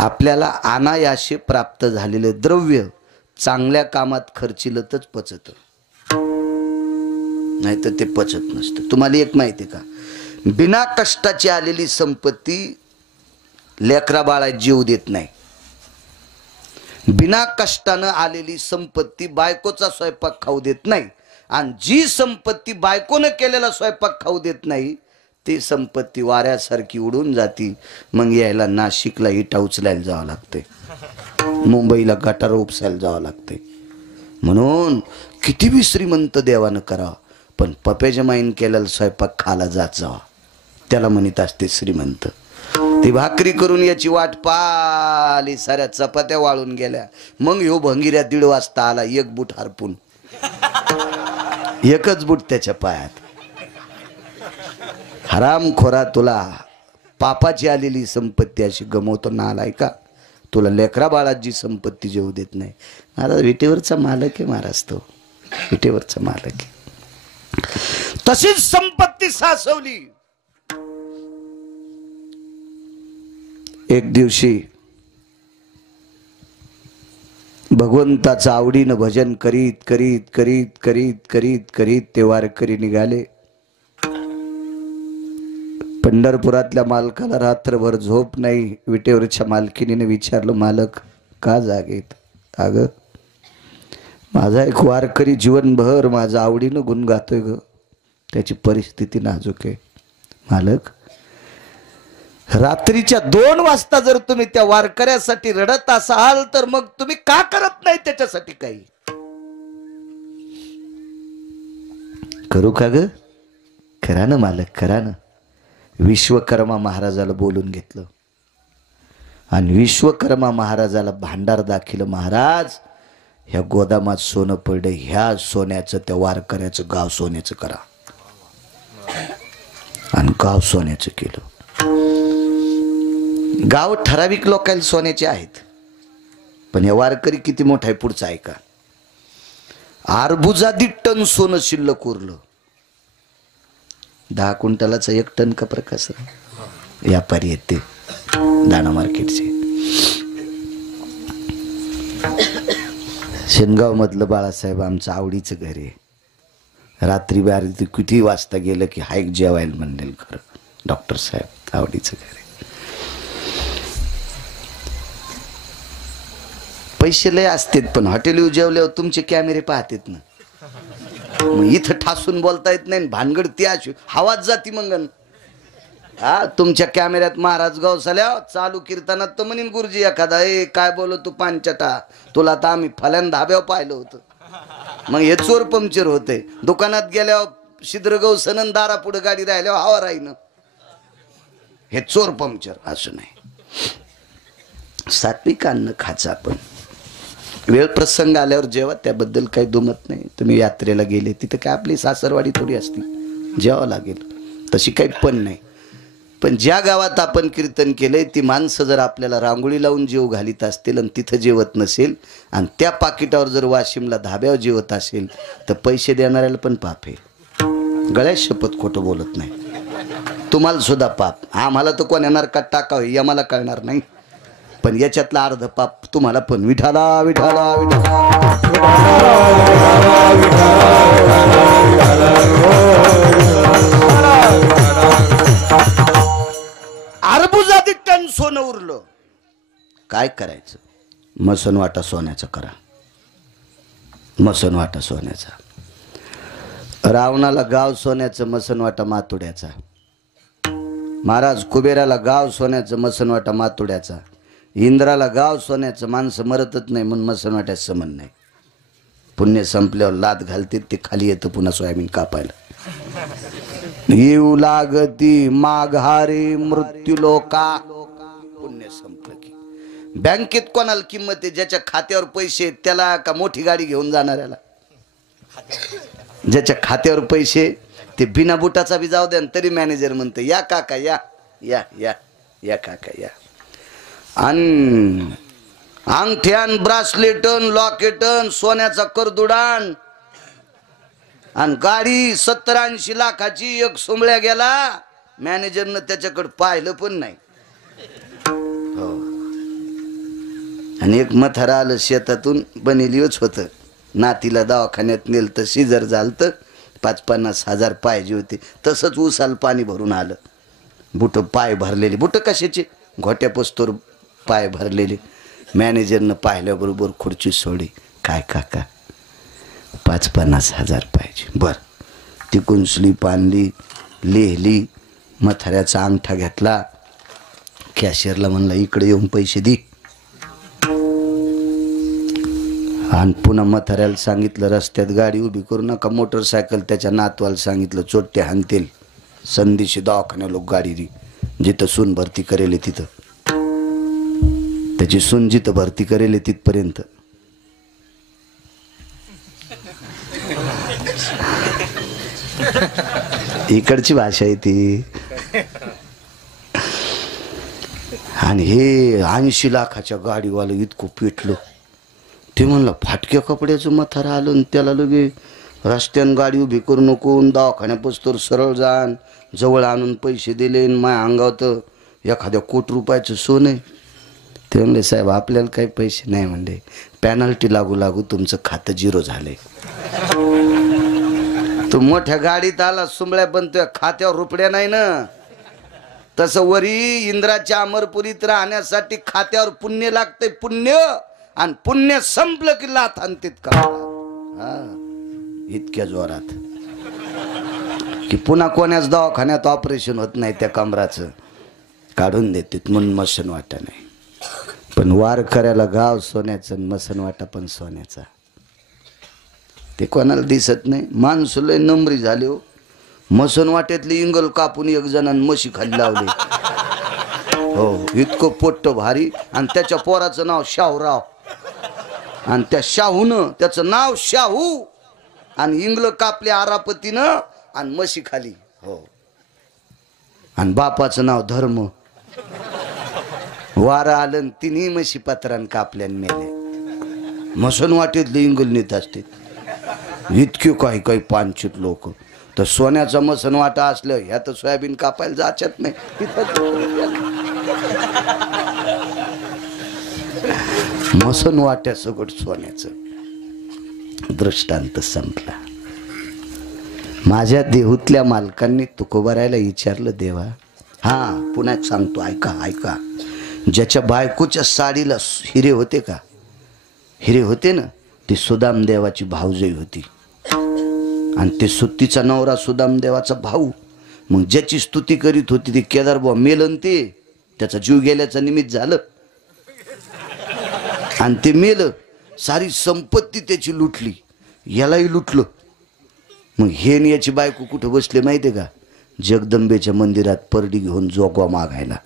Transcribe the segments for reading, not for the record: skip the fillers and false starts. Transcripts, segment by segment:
आपल्याला अनायासे प्राप्त झालेले द्रव्य चांगल्या कामात खर्चिलं तरच पचत, नाही तर ते पचत नसतं. तुम्हाला एक माहिती का, बिना कष्टाची आलेली संपत्ती लेकरा बाळा जीव देत नाही. बिना कष्टानं आलेली संपत्ती बायकोचा स्वयंपाक खाऊ देत नाही. आणि जी संपत्ती बायकोनं केलेला स्वयंपाक खाऊ देत नाही ती संपत्ती वाऱ्यासारखी उडून जाती. मग यायला नाशिकला इटा उचलायला जावं लागते, मुंबईला गटार उपसायला जावं लागते. म्हणून किती बी श्रीमंत देवानं करा, पण पप्याच्या माईन केलेला स्वयंपाक खाला जात जावा, त्याला म्हणत असते श्रीमंत. ती भाकरी करून याची वाट पाली, साऱ्या चपात्या वाळून गेल्या. मग ह्यो भंगिऱ्या 1:30 वाजता आला, एक बूट हरपून, एकच बूट त्याच्या पायात. हरामखोरा, तुला पापाची आलेली संपत्ती अशी गमवतो ना, आलाय का? तुला लेकरा बाळात जी संपत्ती जेवू देत नाही. महाराज विटेवरचा मालक आहे महाराज, तो विटेवरचा मालक आहे. तशीच संपत्ती सासवली. एक दिवशी भगवंताचं आवडीनं भजन करीत करीत करीत करीत करीत करीत ते वारकरी निघाले. पंढरपुरातल्या मालकाला रात्रभर झोप नाही. विटेवरच्या मालकिनीने विचारलं, मालक का जागेत? अगं माझा एक वारकरी जीवनभर माझा आवडीनं गुण गातोय ग, त्याची परिस्थिती नाजूक आहे. मालक, रात्रीच्या 2 वाजता जर तुम्ही त्या वारकऱ्यासाठी रडत असाल तर मग तुम्ही का करत नाही त्याच्यासाठी काही? करू का ग? करा ना मालक, करा ना. विश्वकर्मा महाराजाला बोलून घेतलं आणि विश्वकर्मा महाराजाला भांडार दाखिलं. महाराज, ह्या गोदामात सोनं पडलं, ह्या सोन्याचं त्या वारकऱ्याचं गाव सोन्याचं करा. आणि गाव सोन्याचं केलं. गाव ठराविक लोकांना सोन्याचे आहेत, पण हे वारकरी किती मोठा आहे पुढचा ऐका. अर्बुजादी टन सोनं शिल्लक उरलं. 10 क्विंटलाचा 1 टन का प्रकाश व्यापारी येते दाणा मार्केटचे. शेनगाव मधलं बाळासाहेब आमचं आवडीचं घर आहे. रात्री 12 किती वाजता गेलं की हायक जेवायला म्हणलेलं खरं. डॉक्टर साहेब आवडीचं घर आहे. पैसे लय असतात, पण हॉटेल जेवल्यावर तुमचे कॅमेरे पाहतात ना, मग इथं ठासून बोलता येत नाही. भानगड ती अशी हवाच जाती मंगन. हा, तुमच्या कॅमेऱ्यात महाराज गावसाल्या चालू कीर्तनात तर म्हणीन गुरुजी एखादा, ए काय बोलो तू पांचटा, तुला तर आम्ही फल्यान धाब्यावर पाहिलं होतं. मग हे चोर पंक्चर होते. दुकानात गेल्यावर शिद्र गौसनन दारा पुढे गाडी राहिल्यावर हवा राहीन, हे चोर पंक्चर. असं नाही, सात्विक अन्न खायचं आपण. वेळ प्रसंग आल्यावर जेव्हा, त्याबद्दल काही दुमत नाही. तुम्ही यात्रेला गेले तिथं काय आपली सासरवाडी थोडी असती, जेवावं लागेल, तशी काही पण नाही. पण ज्या गावात आपण कीर्तन केलंय ती माणसं जर आपल्याला रांगोळी लावून जेव घालीत असतील आणि तिथं जेवत नसेल आणि त्या पाकिटावर जर वाशिमला धाब्यावर जेवत असेल तर पैसे देणाऱ्याला पण पाप आहे. गळ्यात शपथ खोटं बोलत नाही. तुम्हाला सुद्धा पाप. आम्हाला तर कोण येणार का टाकावं हे आम्हाला कळणार नाही, पण याच्यातला अर्ध पाप तुम्हाला पण. विठाला विठाला अर्बुजादी टन सोनं उरलं. काय करायचं? मसनवाटा सोन्याचा करा, मसनवाटा सोन्याचा. रावणाला गाव सोन्याचं, मसनवाटा मातुड्याचा. महाराज कुबेराला गाव सोन्याचं, मसनवाटा मातुड्याचा. इंद्राला गाव सोन्याचं, माणसं मरतच नाही म्हणून मसनवाट्याचं समन नाही. पुण्य संपल्यावर लात घालते ते खाली येतं पुन्हा सोयाबीन कापायला. येऊ लागती माघारी मृत्यू लोका. पुण्य संपलं की बँकेत कोणाला किंमत आहे? ज्याच्या खात्यावर पैसे त्याला का मोठी गाडी घेऊन जाणाऱ्याला? ज्याच्या खात्यावर पैसे ते बिना बुटाचा बी जाऊ द्या तरी मॅनेजर म्हणते या काका या या या या काका या. आणि अंगठ्यान, ब्रासलेटन, लॉकेटन, सोन्याचा करदुडान आणि गाडी 70-80 लाखाची. एक सोमळ्या गेला, मॅनेजरनं त्याच्याकडे पाहिलं पण नाही. हो, आणि एक म्हातारा आलं शेतातून, बनेलीच होतं, नातीला दवाखान्यात नेलं तर सिजर झालतं, 50-50 हजार पाहिजे होते. तसंच उसाल पाणी भरून आलं, बुट पाय भरलेले, बुट कशाचे, घोट्या पस्तोर पाय भरलेले. मॅनेजरनं पाहिल्याबरोबर खुर्ची सोडी, काय काका 50-50 हजार पाहिजे. बरं, तिकून स्लीप आणली, लिहिली, म्हाताऱ्याचा अंगठा घेतला, कॅशियरला म्हणला इकडे येऊन पैसे दे. आणि पुन्हा म्हाताऱ्याला सांगितलं रस्त्यात गाडी उभी करू नका, मोटरसायकल त्याच्या नातवाला सांगितलं चोट्टे हाणतील, संधीशी दवाखान्या लोक गाडी दी, जिथं सून भरती करेल तिथं, त्याची सून जिथं भरती करेल तिथपर्यंत. इकडची भाषा आहे ती. आणि हे 80 लाखाच्या गाडीवालं इतकं पेटलं, ते म्हणलं फाटक्या कपड्याचं म्हातारा आलं आणि त्याला लगे रस्त्यानं गाडी उभी करू नको, दवाखान्यापासून सरळ जाण, जवळ आणून पैसे दिले, माय अंगावत एखाद्या कोटी रुपयाचं सोनं आहे. ते म्हणले साहेब आपल्याला काही पैसे नाही, म्हणले पॅनल्टी लागू लागू तुमचं खातं 0 झालंय. तू मोठ्या गाडीत आला सुंबळ्या, पण तुझ्या खात्यावर रुपड्या नाही ना. तसं वरी इंद्राच्या अमरपुरीत राहण्यासाठी खात्यावर पुण्य लागतंय, पुण्य. आणि पुण्य संपलं की लाथ आणतात का, हा इतक्या जोरात की पुन्हा कोणाच दवाखान्यात ऑपरेशन होत नाही, त्या कमराचं काढून देतात म्हणून मसन वाटा नाही. पण वारकऱ्याला गाव सोन्याचं, मसन वाटा पण सोन्याचा. ते कोणाला दिसत नाही. माणसं लय नंबरी झाले हो. मसन वाट्यातली इंगल कापून एक जणांनी म्हशी खाली लावली. हो, इतकं पोट्ट भारी. आणि त्याच्या पोराचं नाव शाहूराव, आणि त्या शाहूनं त्याचं नाव शाहू, आणि इंगल कापले आरापतीनं आणि म्हशी खाली. हो, आणि बापाचं नाव धर्म. वारा आलं तिन्ही म्हशी पत्रान कापल्यान मेले. मसन वाटेतले इंगल नेत असते इतके काही काही पांचित लोक. तर सोन्याचा मसन वाटा असलं ह्या तर सोयाबीन कापायला जाचत नाही. मसन वाट्या सगळं सोन्याचं. दृष्टांत संपला. माझ्या देहूतल्या मालकांनी तुकोबारायला विचारलं, देवा हा पुन्हा सांगतो ऐका ऐका, ज्याच्या बायकोच्या साडीला हिरे होते का, हिरे होते ना, ती सुदाम देवाची भाऊजई होती. आणि ते सुत्तीचा नवरा सुदाम देवाचा भाऊ. मग ज्याची स्तुती करीत होती ती केदारबुवा मेलन, ते त्याचा जीव गेल्याचा निमित्त झालं आणि ते मेलं. सारी संपत्ती त्याची लुटली, यालाही लुटलं. मग हे याची बायको कुठं बसले माहितीये का, जगदंबेच्या मंदिरात परडी घेऊन जोगवा मागायला,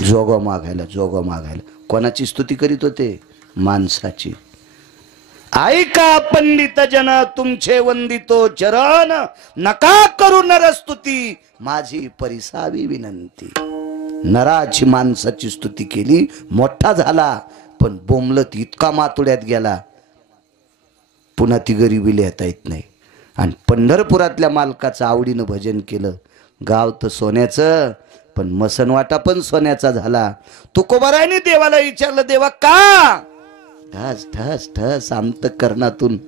जोगवा मागायला, जोगवा मागायला. कोणाची स्तुती करीत होते, माणसाची. ऐका पंडित जन तुमचे वंदितो चरण, नका करू नरस्तुती माझी परिसावी विनंती. नराची माणसाची स्तुती केली, मोठा झाला, पण बोंबलत इतका मातुड्यात गेला, पुन्हा ती गरिबी लिहिता येत नाही. आणि पंढरपुरातल्या मालकाचं आवडीनं भजन केलं. गाव तर सोन्याचं, पण मसनवाटा पण सोन्याचा झाला. तुकोबारायने देवाला विचारलं, देवा का? ठस ठस ठस अंतःकरणातून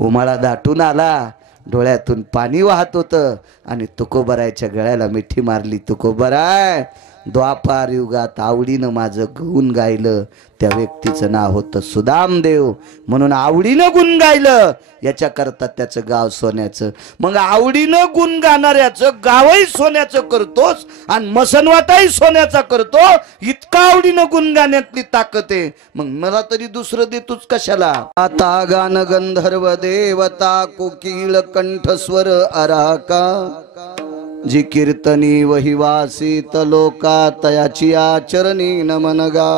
उमाळा दाटून आला, डोळ्यातून पाणी वाहत होतं. आणि तुकोबारायच्या गळ्याला मिठी मारली. तुकोबाराय, द्वापार युगात आवडीनं माझं गुण गायलं, त्या व्यक्तीचं नाव होतं सुदामदेव, म्हणून आवडीनं गुण गायलं. याच्या करता त्याचं गाव सोन्याचं. मग आवडीनं गुण गाणाऱ्याचं गावही सोन्याचं करतोस आणि मसनवाटाही सोन्याचा करतो. इतका आवडीनं गुण गाण्यातली ताकद आहे, मग मला तरी दुसरं देतोच कशाला. आता गान गंधर्व देवता कोकिळ कंठस्वर अराका, जी कीर्तनी वही वासित लोका, तयाची आचरणी नमन गा.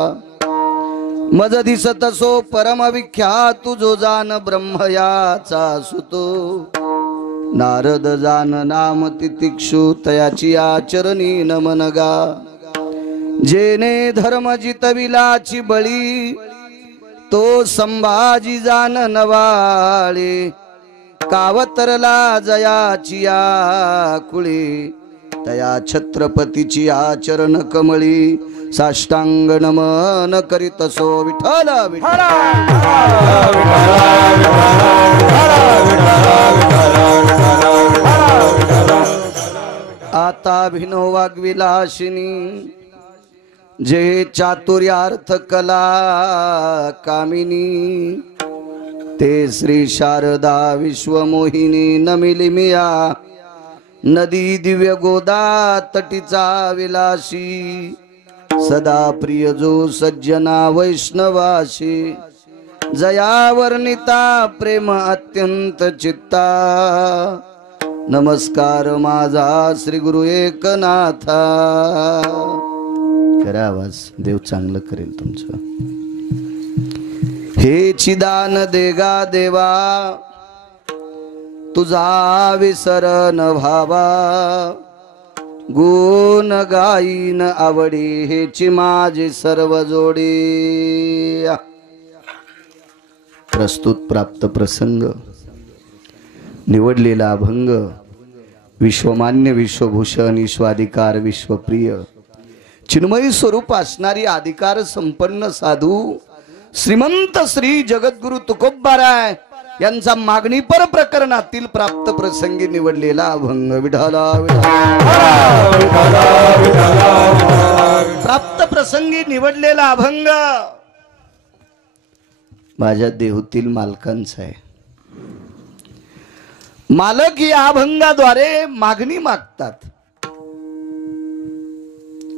मज दिसत सो परम विख्यात, जो जान ब्रह्मयाचा सुतो. नारद जान नाम तितिक्षु, तयाची आचरणी नमन गा. जेने धर्म जितविलाची बळी, तो संभाजी जान नवाळे. कावतरला जयाची आकुळी, तया छत्रपतीची आचरण कमळी. साष्टांग नमन करीत सो विठ्ठल विठ्ठल आता भिनो वाग्विलासिनी जे चातुर्यार्थ कला कामिनी ते श्री शारदा विश्वमोहिनी नमिलिमिया नदी दिव्य गोदा तटीचा विलासी सदा प्रिय जो सज्जना वैष्णवासी जया वर्णिता प्रेम अत्यंत चित्ता नमस्कार माझा श्री गुरु एकनाथा करा आवाज देव चांगलं करेल तुमचं हे चिदान देगा देवा तुझा विसर न व्हावा गुण गाईन आवडी हेची माझी सर्व जोडी प्रस्तुत प्राप्त प्रसंग निवडलेला अभंग विश्वमान्य विश्वभूषण ईश्वाधिकार विश्वप्रिय चिन्मयी स्वरूप असणारी अधिकार संपन्न साधू श्रीमंत श्री जगद्गुरु तुकोबाराय यांचा मागणी पर प्रकरणातील प्राप्त प्रसंगी निवडलेला अभंग विठाला प्राप्त प्रसंगी निवडलेला अभंग माझ्या देहूतील मालकांचा आहे। मालक या अभंगाद्वारे मागणी मागतात।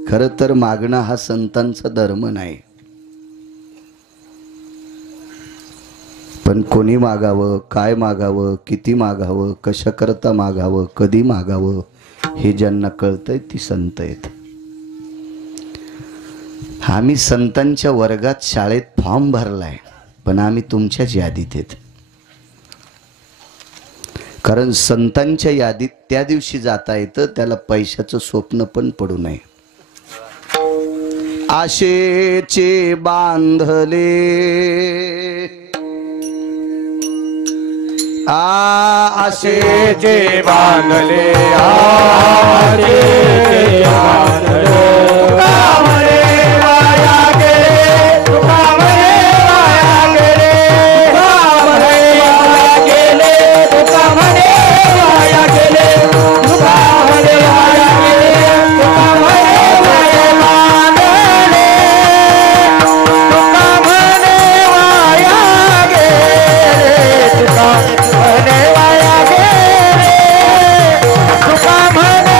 खर तर मागणं हा संतांचा धर्म नाही, पण कोणी मागावं, काय मागावं, किती मागावं, कशा करता मागावं, कधी मागावं हे ज्यांना कळतंय ती संत आहेत। आम्ही संतांच्या वर्गात शाळेत फॉर्म भरलाय, पण आम्ही तुमच्याच यादीत आहेत। कारण संतांच्या यादीत त्या दिवशी जाता येतं त्याला पैशाचं स्वप्न पण पडू नये। आशेचे बांधले आशेचे बांधले आशेचे बांधले तुकामरे वाया गेले तुकामरे वाया गेले तुकामरे वाया गेले तुकामरे वाया गेले तुकामरे वाया गेले तुकामरे वाया बांधले तुकामरे वाया गेले तुकामरे वाया गेले तुकामरे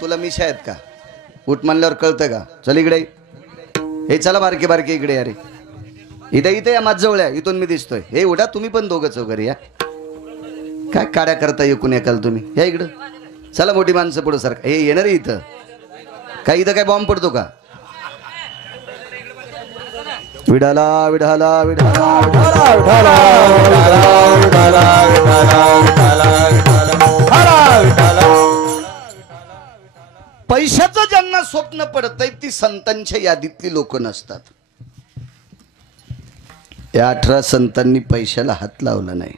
तुला मी शायद का उठ म्हणल्यावर कळतं का? चल इकडे हे चला बारके बारके इकडे अरे इथे इथे या माझजवळ आहे, इथून मी दिसतोय। हे उठा तुम्ही पण दोघंच वगैरे या, काय काड्या करता एकूण एकाल तुम्ही या इकडं चला। मोठी माणसं पुढं सारखं हे येणार आहे इथं काय? इथं काय बॉम्ब पडतो का? विडाला विडाला विडाला विडाला विडाला विडाला विडाला विडाला पैशाचं ज्यांना स्वप्न पडतंय ती संतांच्या यादीतली लोक नसतात। या 18 संतांनी पैशाला हात लावला नाही,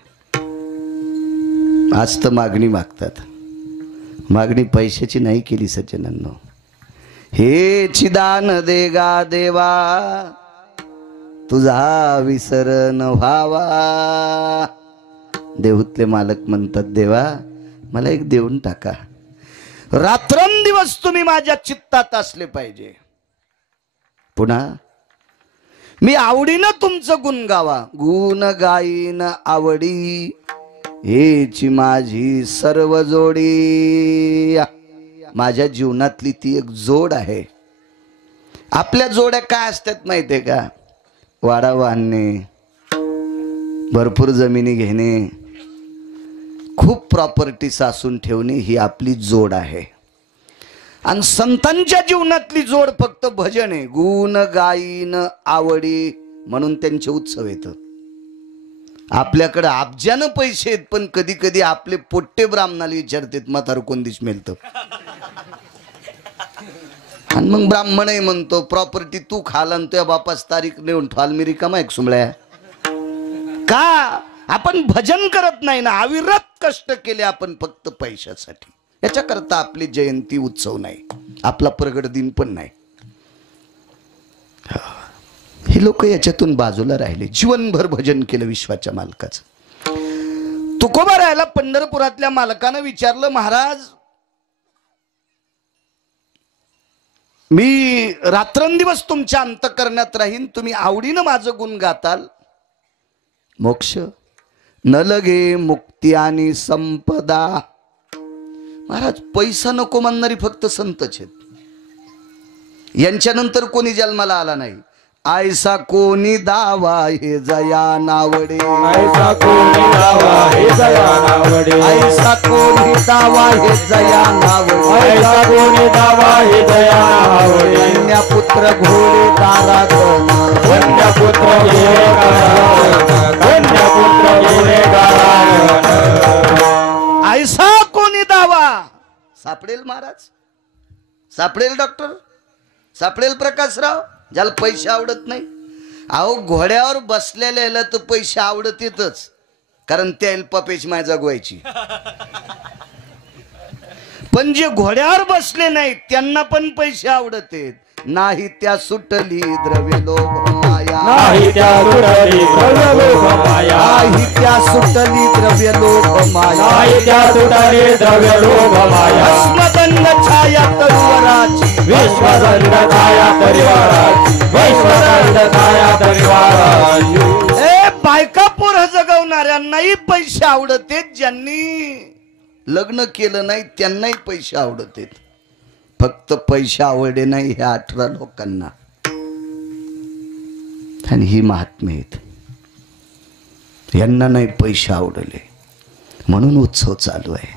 आज तर मागणी मागतात। मागणी पैशाची नाही केली सज्जनांनो। हे चिदान देगा देवा तुझा विसर न व्हावा। देहूतले मालक म्हणतात देवा मला एक देऊन टाका, रात्रंदिवस तुम्ही माझ्या चित्तात असले पाहिजे। पुन्हा मी आवडीनं तुमचं गुण गावा, गुण गाईन आवडी हेची माझी सर्व जोडी। माझ्या जीवनातली ती एक जोड आहे। आपल्या जोड्या काय असतात माहितीये का? वाडा बांधणे, भरपूर जमिनी घेणे, खूप प्रॉपर्टी सासून ठेवणे ही आपली जोड आहे। आणि संतांच्या जीवनातली जोड फक्त भजन आहे, गुण गाईन आवडी, म्हणून त्यांचे उत्सव येत। आपल्याकडे अब्जानं पैसे आहेत, पण कधी कधी आपले पोट्टे ब्राह्मणाला विचारतात म्हातार कोण दिस मिळतं. आणि मग ब्राह्मणही म्हणतो प्रॉपर्टी तू खाला आणि तुझ्या बापास तारीख नेऊन ठाल मी रिकामा एक सुमळ्या. का आपण भजन करत नाही ना, अविरत कष्ट केले आपण फक्त पैशासाठी. याच्याकरता आपली जयंती उत्सव नाही, आपला प्रगट दिन पण नाही. हे लोक याच्यातून बाजूला राहिले, जीवनभर भजन केलं विश्वाच्या मालकाचं. तुकोबा राहायला पंढरपुरातल्या मालकानं विचारलं, महाराज मी रात्रंदिवस तुमच्या अंतःकरणात राहीन, तुम्ही आवडीनं माझं गुण गाताल. मोक्ष न लगे मुक्ती आणि संपदा. महाराज पैसा नको म्हणणारी फक्त संतच आहेत, यांच्यानंतर कोणी जन्माला आला नाही. ऐसा कोणी दावा हे जया नावडे, ऐसा कोणी दावा हे जया नावडे, ऐसा कोणी दावा हे जया नावडे, ऐसा कोणी दावा हे जया नावडे. कन्या पुत्र घोडे तारागण, कन्या पुत्र घोडे गारागण, कन्या पुत्र घोडे गारागण. ऐसा कोणी दावा. सापडेल महाराज, सापडेल डॉक्टर, सापडेल प्रकाशराव, ज्याला पैसे आवडत नाही. अहो घोड्यावर बसलेल्या तर पैसे आवडत येतच, कारण त्या अल्पापेश माय जगवायची. पण जे घोड्यावर बसले नाहीत त्यांना पण पैसे आवडत आहेत. नाही त्या सुटली द्रव्य लोभ माया, नाही त्या सुटली द्रव्य लोभ माया, नाही त्या सुटली द्रव्य लोभ माया, नाही त्या सुटली द्रव्य लोभ माया. भस्मदंड छाया तरुवराची, विश्वदंड छाया तरिवाराची, विश्वदंड छाया तरिवाराची. ए बायका पोरं जगवणाऱ्यांनाही पैसे आवडत आहेत, ज्यांनी लग्न केलं नाही त्यांनाही पैसे आवडत आहेत. फक्त पैसे आवडे नाही ह्या 18 लोकांना. आणि ही महात्मे आहेत, यांना नाही पैसे आवडले म्हणून उत्सव चालू आहे.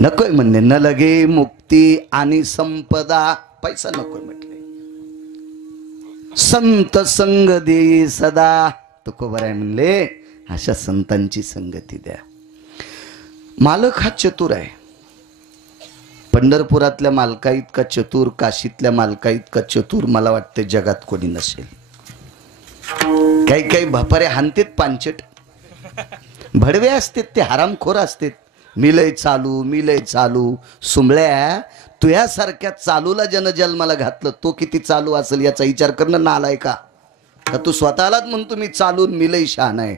नकोय म्हणणे न लगे मुक्ती आणि संपदा. पैसा नकोय म्हटले. संत संग दे सदा. तुकोबा राय म्हणले अशा संतांची संगती द्या. मालक हा चतुर आहे. पंढरपुरातल्या मालका इतका चतुर, काशीतल्या मालका इतका चतुर मला वाटते जगात कोणी नसेल. काही काही भापारे हानतेत पांचट, भडवे असतात, ते हरामखोर असतात. मिलय चालू, मिलय चालू. सुंबळ्या तुझ्यासारख्या चालूला जन्माला घातलं, तो किती चालू असेल याचा विचार करणं नालाय का? तू स्वतःलाच म्हणतो मी चालून मिलय शहाणा आहे.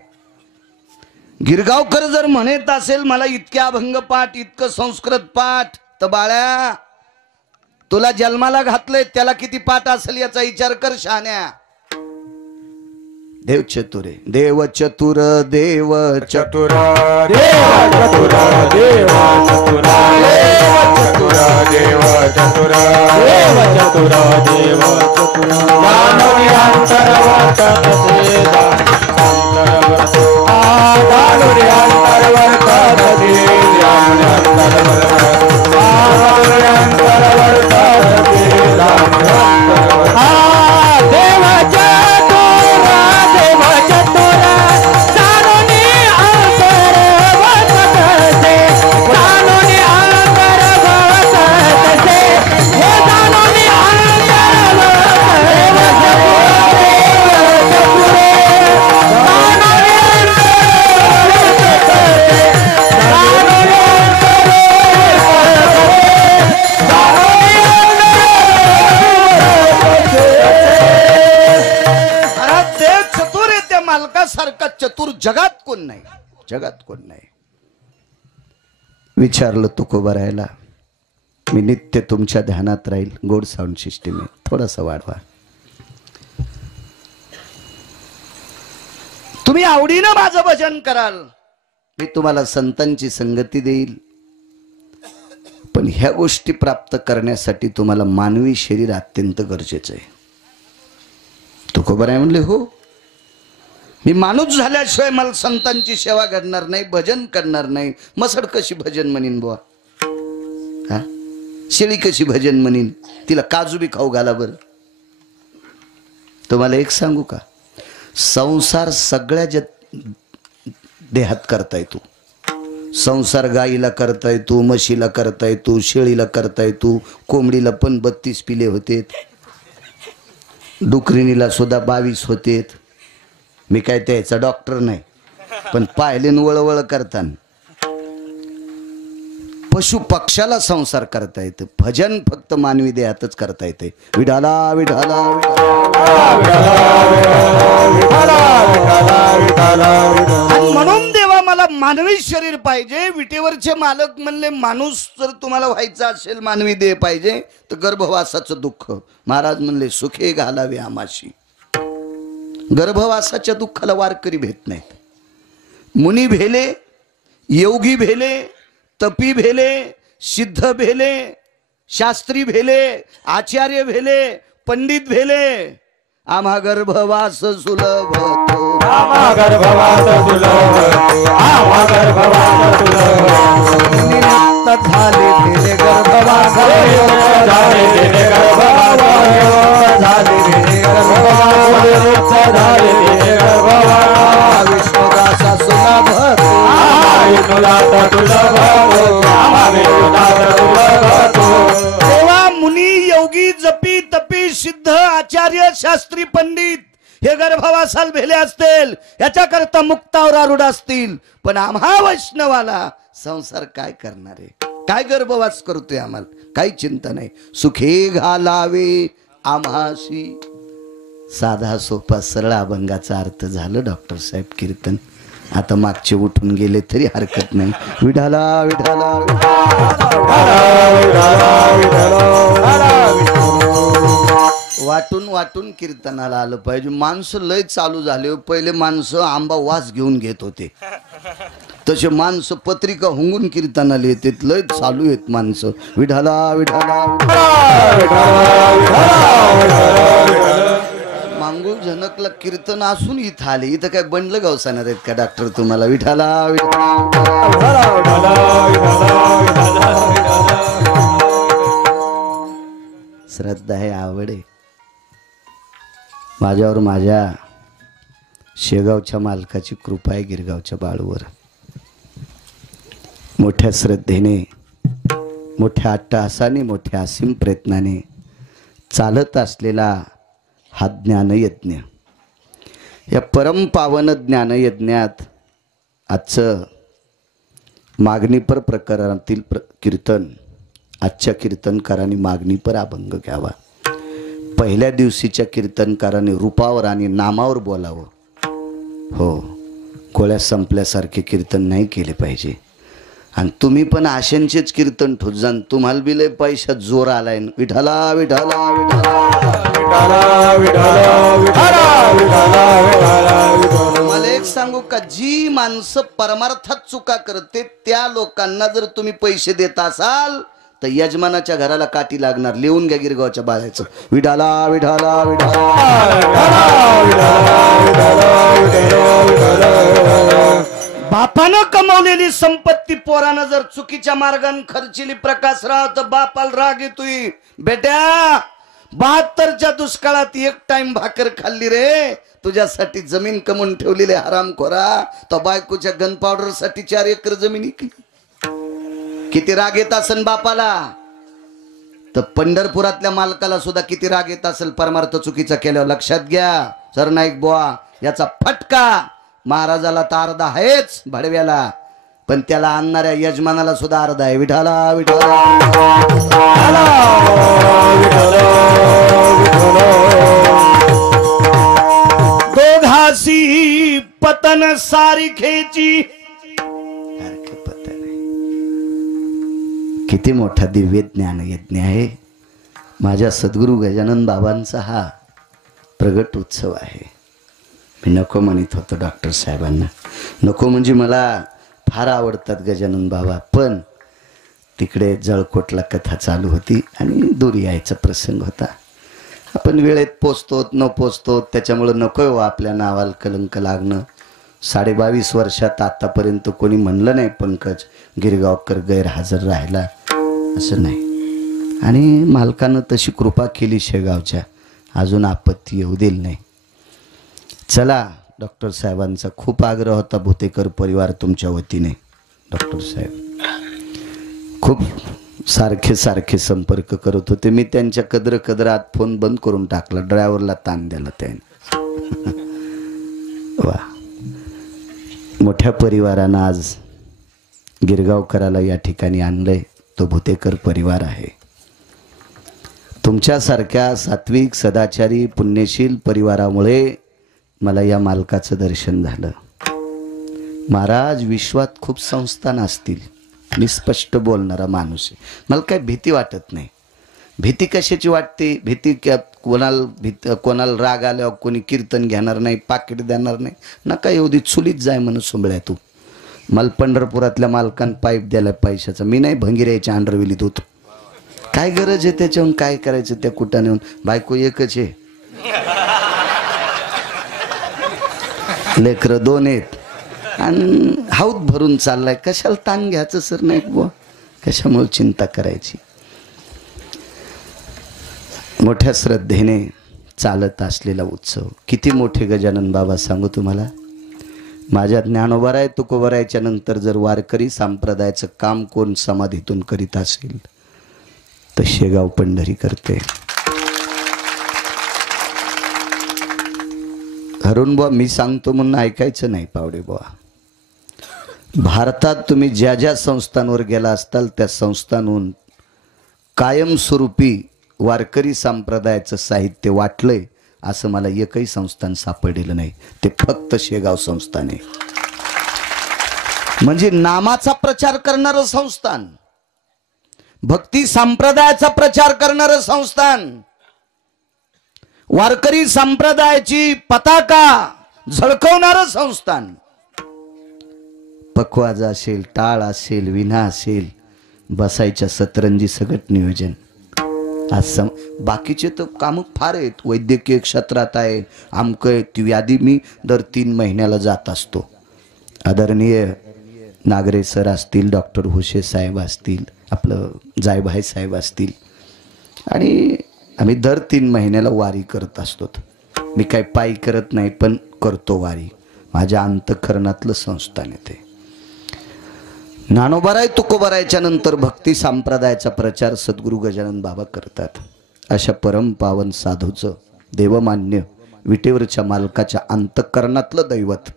गिरगावकर जर म्हणत असेल मला इतक्या अभंग पाठ, इतकं संस्कृत पाठ, तर बाळ्या तुला जन्माला घातलंय त्याला किती पाठ असेल याचा विचार कर शहाण्या. देव चतुर आहे. देव चतुर, देव चतुर, देव चतुर, देव चतुर, देव चतुर, देव चतुर, देव चतुर, देव चतुर. दानवी अंतर्वर्तते, दानवी अंतर्वर्तते, सारखा चतुर जगात कोण नाही, जगात कोण नाही. विचारलं तुकोबा राहायला, मी नित्य तुमच्या ध्यानात राहील. गोड साऊंड सिस्टीम आहे, थोडासा वाढवा. तुम्ही आवडीनं माझं भजन कराल, मी तुम्हाला संतांची संगती देईल. पण ह्या गोष्टी प्राप्त करण्यासाठी तुम्हाला मानवी शरीर अत्यंत गरजेचं आहे. तुकोबा राय म्हणले हो, मी माणूस झाल्याशिवाय मला संतांची सेवा करणार नाही, भजन करणार नाही. मसड कशी भजन म्हणीन बुवा, हा शेळी कशी भजन म्हणीन, तिला काजू बी खाऊ घाला. बर तुम्हाला एक सांगू का, संसार सगळ्या देहात करता येतो. संसार गाईला करता येतो, म्हशीला करता येतो, शेळीला करता येतो, कोंबडीला पण 32 पिले होते, डुकरिणीला सुद्धा 22 होते. मी काय त्याचा डॉक्टर नाही, पण पाहिले वळवळ करताना. पशु पक्षाला संसार करता येतं, भजन फक्त मानवी देहातच करता येते. विठाला विठाला आणि म्हणून देवा मला मानवी शरीर पाहिजे. विटेवरचे मालक म्हणले माणूस जर तुम्हाला व्हायचा असेल, मानवी देह पाहिजे, तर गर्भवासाचं दुःख. महाराज म्हणले सुखे घालावे आमाशी. गर्भवासाच्या दुःखाला वारकरी भेट नाहीत. मुनी भेले, योगी भेले, तपी भेले, सिद्ध भेले, शास्त्री भेले, आचार्य भेले, पंडित भेले, आम्हा गर्भवास सुलभ तो. आम्हा गर्भवास सुलभ, आम्हा गर्भवास सुलभ. निमित्त झाले भेले गर्भवास, झाले तेने गर्भवास, झाले भेले गर्भवास, झाले तेने गर्भवास. विष्णुदासा सुलभ तो. विष्णुदास सुलभ तो, आम्हा विष्णुदास सुलभ तो. तेव्हा मुनी, योगी, जपी, तपी, सिद्ध, आचार्य, शास्त्री, पंडित हे गर्भवासाल भेले असतील, याच्याकरता मुक्तावर आरूढ असतील. पण आम्हा वैष्णवाला संसार काय करणार आहे? काय गर्भवास करतोय? आम्हाला काही चिंता नाही. सुखे घालावे आम्हाशी. साधा सोपा सरळ अभंगाचा अर्थ झालं डॉक्टर साहेब कीर्तन. आता मागचे उठून गेले तरी हरकत नाही. विठाला विठाला वाटून वाटून कीर्तनाला आलं पाहिजे. माणसं लय चालू झाले. पहिले माणसं आंबा वास घेऊन घेत होते, तसे माणसं पत्रिका हुंगून कीर्तनाला येते. लय चालू आहेत माणसं. विठाला विठाला मांगू झनकला कीर्तन असून इथं आले. इथं काय बंडलं गावसाणार आहेत का डॉक्टर तुम्हाला? विठाला श्रद्धा आहे, आवड आहे. माझ्यावर माझ्या शेगावच्या मालकाची कृपा आहे. गिरगावच्या बाळूवर मोठ्या श्रद्धेने, मोठ्या अट्टहासाने, मोठ्या असीम प्रयत्नाने चालत असलेला हा ज्ञानयज्ञ. या परमपावन ज्ञानयज्ञात आजचं मागणीपर प्रकरणातील कीर्तन, आजच्या कीर्तनकारांनी मागणीपर अभंग घ्यावा. पहिल्या दिवशीच्या कीर्तनकाराने रूपावर आणि नामावर बोलावं. हो, गोळ्या संपल्यासारखे कीर्तन नाही केले पाहिजे. आणि तुम्ही पण आशेंचेच कीर्तन ठोत जाण. तुम्हाला बी लय पैशात जोर आलाय. विठाला विठाला मला एक सांगू का, जी माणसं परमार्थात चुका करते त्या लोकांना जर तुम्ही पैसे देत असाल तर यजमानाच्या घराला काठी लागणार. लिहून घ्या गिरगावच्या बाळाचं. विठाला विठाला बापानं कमावलेली संपत्ती पोरानं जर चुकीच्या मार्गाने खर्चिली प्रकाश राव, तर बापाला राग येतोय. बेट्या 72च्या दुष्काळात एक टाइम भाकर खाल्ली रे, तुझ्यासाठी जमीन कमवून ठेवलेली हरामखोरा. तो बायकोच्या गन पावडर साठी 4 एकर जमीन इकली. किती राग येत असेल बापाला, तर पंढरपुरातल्या मालकाला सुद्धा किती राग येत असेल परमार्थ चुकीचा केल्यावर. लक्षात घ्या सरनाईक बुवा, याचा फटका महाराजाला तर अर्धा आहेच भडव्याला, पण त्याला आणणाऱ्या यजमानाला सुद्धा अर्धा आहे. विठाला विठाला दोघासी पतन सारिखेची. किती मोठा दिव्य ज्ञान यज्ञ आहे. माझ्या सद्गुरू गजानन बाबांचा हा प्रगट उत्सव आहे. मी नको म्हणत होतो डॉक्टर साहेबांना. नको म्हणजे मला फार आवडतात गजानन बाबा, पण तिकडे जळकोटला कथा चालू होती आणि दूर यायचा प्रसंग होता. आपण वेळेत पोचतो न पोचतो, त्याच्यामुळं नको हो आपल्या नावाला कलंक लागणं. 22.5 वर्षात आतापर्यंत कोणी म्हणलं नाही पंकज गिरगावकर गैरहजर राहिला, असं नाही. आणि मालकानं तशी कृपा केली शेगावच्या, अजून आपत्ती येऊ दिली नाही. चला डॉक्टर साहेबांचा खूप आग्रह होता, भुतेकर परिवार तुमच्या वतीने डॉक्टर साहेब खूप सारखे सारखे संपर्क करत होते. मी त्यांच्या कदरात फोन बंद करून टाकला, ड्रायव्हरला ताण दिला त्याने. वा, मोठ्या परिवारानं आज गिरगावकराला या ठिकाणी आणलंय. तो भुतेकर परिवार आहे. तुमच्यासारख्या सात्विक सदाचारी पुण्यशील परिवारामुळे मला या मालकाचं दर्शन झालं. महाराज, विश्वात खूप संस्थान असतील, मी स्पष्ट बोलणारा माणूस आहे. मला काही भीती वाटत नाही. भीती कशाची वाटते? भीती कोणाला राग आल्यावर कोणी कीर्तन घेणार नाही, पाकिट देणार नाही, नका एवढी चुलीत जाय म्हणून सोंबळ्या तू. मला पंढरपुरातल्या मालकान पाईप द्यायला पैशाचा, मी नाही भंगिरायच्या अंडरविलीत होतो. काय गरज आहे त्याच्याहून? काय करायचं त्या कुटाने? बायको एकच आहे, लेकरं 2 आहेत आणि हाऊत भरून चाललाय. कशाला ताण घ्यायचं सर? नाही बुवा, कशामुळे चिंता करायची? मोठ्या श्रद्धेने चालत असलेला उत्सव. किती मोठे गजानन बाबा सांगू तुम्हाला. माझ्या ज्ञानोबाराय तुकोबारायच्या नंतर जर वारकरी संप्रदायाचं काम कोण समाधीतून करीत असेल तर शेगाव पंढरी करते. हरून बुवा मी सांगतो म्हणून ऐकायचं नाही पावडे बुवा. भारतात तुम्ही ज्या ज्या संस्थांवर गेला असताल त्या संस्थांहून कायमस्वरूपी वारकरी संप्रदायाचं साहित्य वाटलंय असं मला एकही संस्थान सापडलेलं नाही. ते फक्त शेगाव संस्थान आहे. म्हणजे नामाचा प्रचार करणारं संस्थान, भक्ती संप्रदायाचा प्रचार करणारं संस्थान, वारकरी संप्रदायाची पताका झळकवणारं संस्थान. पखवाज असेल, टाळ असेल, विना असेल, बसायच्या सतरंजी सगळं नियोजन. आज बाकीचे तर काम फार आहेत. वैद्यकीय क्षेत्रात आहे, आमकं ती यादी मी दर 3 महिन्याला जात असतो. आदरणीय नागरे सर असतील, डॉक्टर हुशे साहेब असतील, आपलं जायभाई साहेब असतील, आणि आम्ही दर 3 महिन्याला वारी करत असतो. मी काही पायी करत नाही, पण करतो वारी. माझ्या अंतःकरणातलं संस्थान येते. ज्ञानोबाराय तुकोबारायच्या नंतर भक्ती संप्रदायाचा प्रचार सद्गुरू गजानन बाबा करतात. अशा परम पावन साधूचं, देवमान्य विटेवरच्या मालकाच्या अंतःकरणातलं दैवत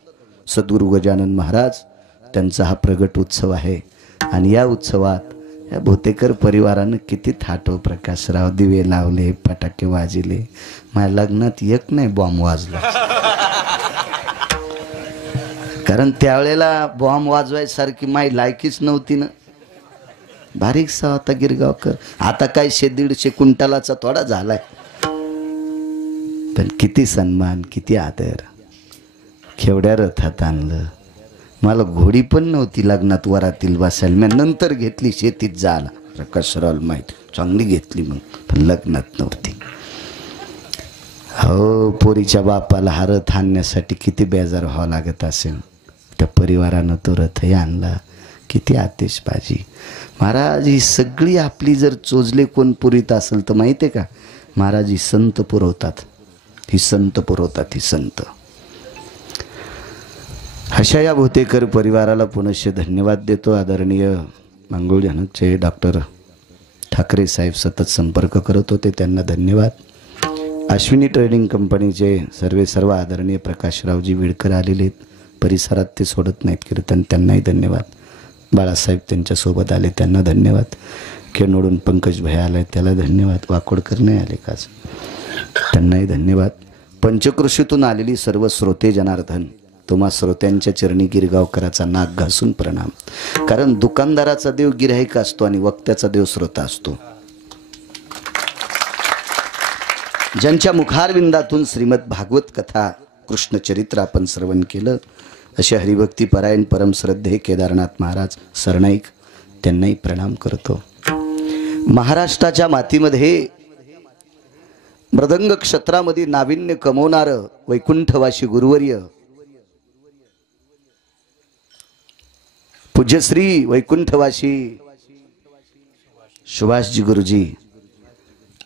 सद्गुरू गजानन महाराज, त्यांचा हा प्रगट उत्सव आहे. आणि या उत्सवात या भुतेकर परिवारानं किती थाटो प्रकाशराव, दिवे लावले, फटाके वाजले. माझ्या लग्नात एक नाही बॉम्ब वाजला, कारण त्यावेळेला बॉम्ब वाजवायसारखी माई लायकीच नव्हती ना. बारीकसा होता गिरगावकर. आता काय 150 क्विंटलाचा थोडा झालाय, पण किती सन्मान, किती आदर. केवढ्या रथात आणलं. मला घोडी पण नव्हती लग्नात वरातील बसायला, मी नंतर घेतली शेतीत जायला. प्रकाशराव माहीत चांगली घेतली मग, पण लग्नात नव्हती. हो, पोरीच्या बापाला हा रथ आणण्यासाठी किती बेजार व्हावं लागत असेल. त्या परिवारानं तो रथही आणला. किती आतिषबाजी. महाराज, ही सगळी आपली जर चोजले कोण पुरीत असेल तर माहिती आहे का, महाराज ही संत पुरवतात. ही संत पुरवतात, ही संत. अशा या भुतेकर परिवाराला पुनश्च धन्यवाद देतो. आदरणीय मंगळूरचे डॉक्टर ठाकरे साहेब सतत संपर्क करत होते, त्यांना धन्यवाद. अश्विनी ट्रेडिंग कंपनीचे सर्व आदरणीय प्रकाशरावजी विडकर आलेले आहेत. परिसरात ते सोडत नाहीत कीर्तन, त्यांनाही धन्यवाद. बाळासाहेब त्यांच्यासोबत आले, त्यांना धन्यवाद. खेळनोडून पंकज भैया आले, त्याला धन्यवाद. वाकोडकर नाही आले काच, त्यांनाही धन्यवाद. पंचकृषीतून आलेली सर्व श्रोते जनार्दन, तुम्हा श्रोत्यांच्या चरणी गिरगावकराचा नाक घासून प्रणाम. कारण दुकानदाराचा देव गिऱ्हाईक असतो आणि वक्त्याचा देव श्रोता असतो. ज्यांच्या मुखारविंदातून श्रीमद भागवत कथा कृष्णचरित्र आपण श्रवण केलं, असे हरिभक्ती परायण परम श्रद्धे केदारनाथ महाराज सरनाईक, त्यांनाही प्रणाम करतो. महाराष्ट्राच्या मातीमध्ये मृदंग क्षेत्रामध्ये नाविन्य कमवणारं वैकुंठवासी गुरुवर्य पूज्यश्री वैकुंठवासी सुभाषजी गुरुजी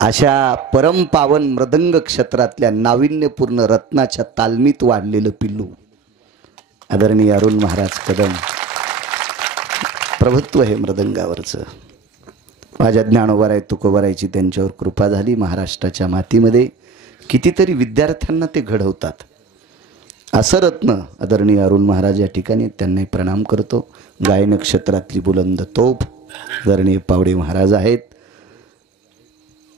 अशा परमपावन मृदंग क्षेत्रातल्या नाविन्यपूर्ण रत्नाच्या तालमीत वाढलेलं पिल्लू आदरणीय अरुण महाराज कदम. प्रभुत्व हे मृदंगावरचं. माझ्या ज्ञानोबाराय तुकोबारायची त्यांच्यावर कृपा झाली. महाराष्ट्राच्या मातीमध्ये कितीतरी विद्यार्थ्यांना ते घडवतात. असं रत्न आदरणीय अरुण महाराज या ठिकाणी त्यांनाही प्रणाम करतो. गायन क्षेत्रातली बुलंद तोफ आदरणीय पावडे महाराज आहेत.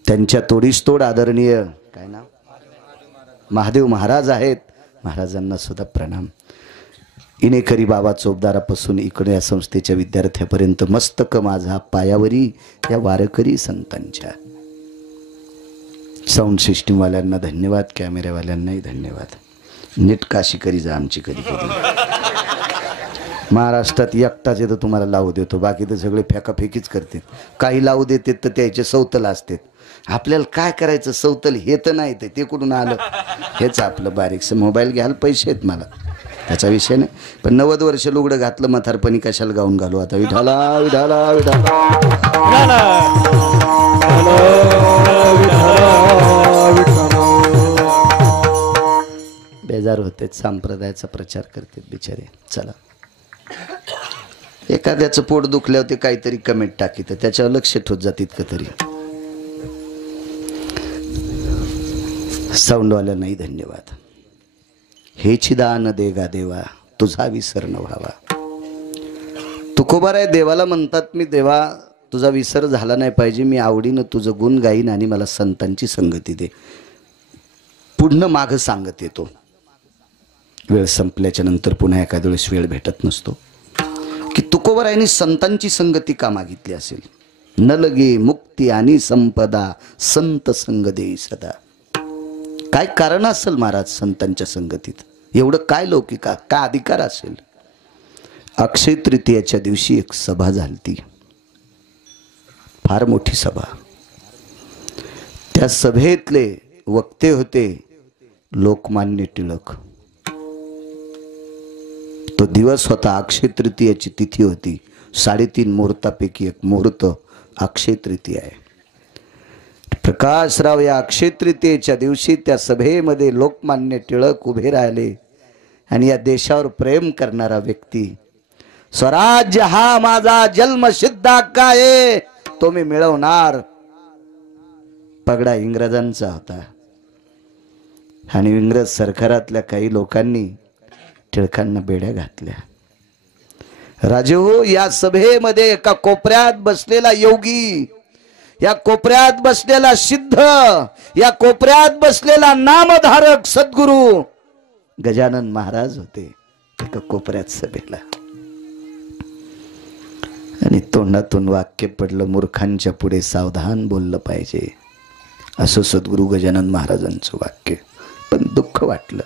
त्यांच्या तोडीस तोड आदरणीय काय नाव महादेव महाराज आहेत. महाराजांना सुद्धा प्रणाम. इनेकरी बाबा चोपदारापासून इकडे या संस्थेच्या विद्यार्थ्यापर्यंत मस्तक माझा पायावरी या वारकरी संतांच्या. साऊंड सिस्टीमवाल्यांना धन्यवाद, कॅमेऱ्यावाल्यांनाही धन्यवाद. नीट काशी करी जा आमची कधी कधी. महाराष्ट्रात एकटाच येतं तुम्हाला लावू देतो, बाकी तर सगळे फेकाफेकीच करते. काही लावू देते तर त्याचे सौतल असतात. आपल्याला काय करायचं सौतल हे तर नाही, ते कुठून आलं हेच आपलं बारीकसं. मोबाईल घ्यायला पैसे आहेत मला, त्याचा विषय नाही. पण 90 वर्ष लुगडं घातलं म्हातारपणी कशाला गाऊन घालू आता. विठाला विठाला विठाला बेजार होते. संप्रदायाचा प्रचार करते बिचारे. चला, एखाद्याचं पोट दुखल्यावर ते काहीतरी कमेंट टाकीत, त्याच्यावर लक्ष ठेवत जातीत का तरी. साऊंडवाल्यांनाही धन्यवाद. हेची दान देगा देवा तुझा विसर न व्हावा. तुकोबाराय देवाला म्हणतात, मी देवा तुझा विसर झाला नाही पाहिजे, मी आवडीनं तुझं गुण गाईन आणि मला संतांची संगती दे. पुढनं माग सांगत येतो. वेळ संपल्याच्या नंतर पुन्हा एखाद्या वेळेस वेळ भेटत नसतो की तुकोबारायांनी संतांची संगती का मागितली असेल. न लगे मुक्ती आणि संपदा संत संग देई सदा. काय कारण असेल महाराज संतांच्या संगतीत? एवढं काय लौकिक काय अधिकार असेल? अक्षय तृतीयाच्या दिवशी एक सभा झाली, फार मोठी सभा. त्या सभेतले वक्ते होते लोकमान्य टिळक. तो दिवस होता, अक्षय तृतीयाची तिथी होती. 3.5 मुहूर्तापैकी एक मुहूर्त अक्षय तृतीया आहे. प्रकाशराव या अक्षय तृतीयेच्या दिवशी त्या सभेमध्ये लोकमान्य टिळक उभे राहिले आणि या देशावर प्रेम करणारा व्यक्ती, स्वराज्य हा माझा जन्मसिद्ध हक्क आहे, तो मी मिळवणार. पगडा इंग्रजांचा होता आणि इंग्रज सरकारातल्या काही लोकांनी टिळकांना बेड्या घातल्या. राजे हो, या सभेमध्ये एका कोपऱ्यात बसलेला योगी, या कोपऱ्यात बसलेला सिद्ध, या कोपऱ्यात बसलेला नामधारक सद्गुरू गजानन महाराज होते एका कोपऱ्यात सभेला. आणि तोंडातून वाक्य पडलं, मूर्खांच्या पुढे सावधान बोललं पाहिजे, असं सद्गुरू गजानन महाराजांचं वाक्य. पण दुःख वाटलं.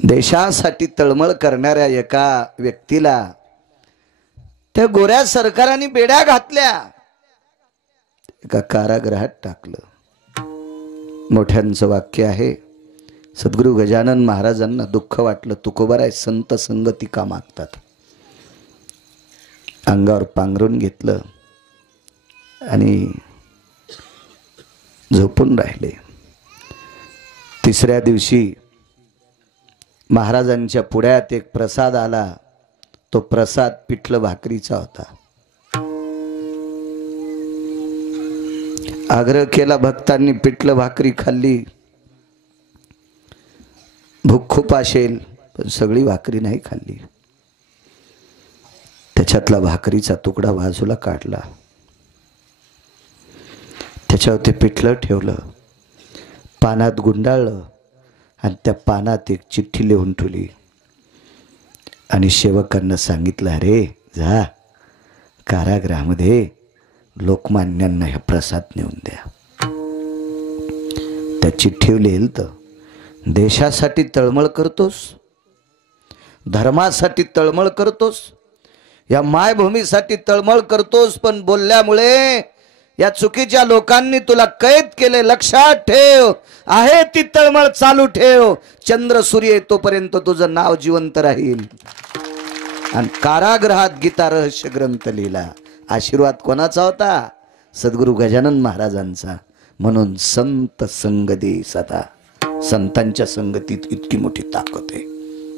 देशासाठी तळमळ करणाऱ्या एका व्यक्तीला त्या गोऱ्या सरकारांनी बेड्या घातल्या, एका कारागृहात टाकलं. मोठ्यांचं वाक्य आहे. सद्गुरू गजानन महाराजांना दुःख वाटलं. तुकोबाराय संत संगती का मागतात? अंगावर पांघरून घेतलं आणि झोपून राहिले. 3ऱ्या दिवशी महाराजांच्या पुढ्यात एक प्रसाद आला. तो प्रसाद पिठलं भाकरीचा होता. आग्रह केला भक्तांनी, पिठलं भाकरी खाल्ली. भूक खूप असेल पण सगळी भाकरी नाही खाल्ली. त्याच्यातला भाकरीचा तुकडा बाजूला काढला, त्याच्यावर ते पिठलं ठेवलं, पानात गुंडाळलं आणि त्या पानात एक चिठ्ठी लिहून ठेवली आणि सेवकांना सांगितलं, अरे जा कारागृहामध्ये लोकमान्यांना हे प्रसाद नेऊन द्या. त्या चिठ्ठीवर लिहिलं तर, देशासाठी तळमळ करतोस, धर्मासाठी तळमळ करतोस, या मायभूमीसाठी तळमळ करतोस, पण बोलल्यामुळे या चुकीच्या लोकांनी तुला कैद केले. लक्षात ठेव, आहे ती तळमळ चालू ठेव. चंद्र सूर्य येतोपर्यंत तुझं नाव जिवंत राहील. आणि कारागृहात गीता रहस्य ग्रंथ लिहिला. आशीर्वाद कोणाचा होता? सद्गुरू गजानन महाराजांचा. म्हणून संत संग दे सदा. संतांच्या संगतीत इतकी मोठी ताकद आहे.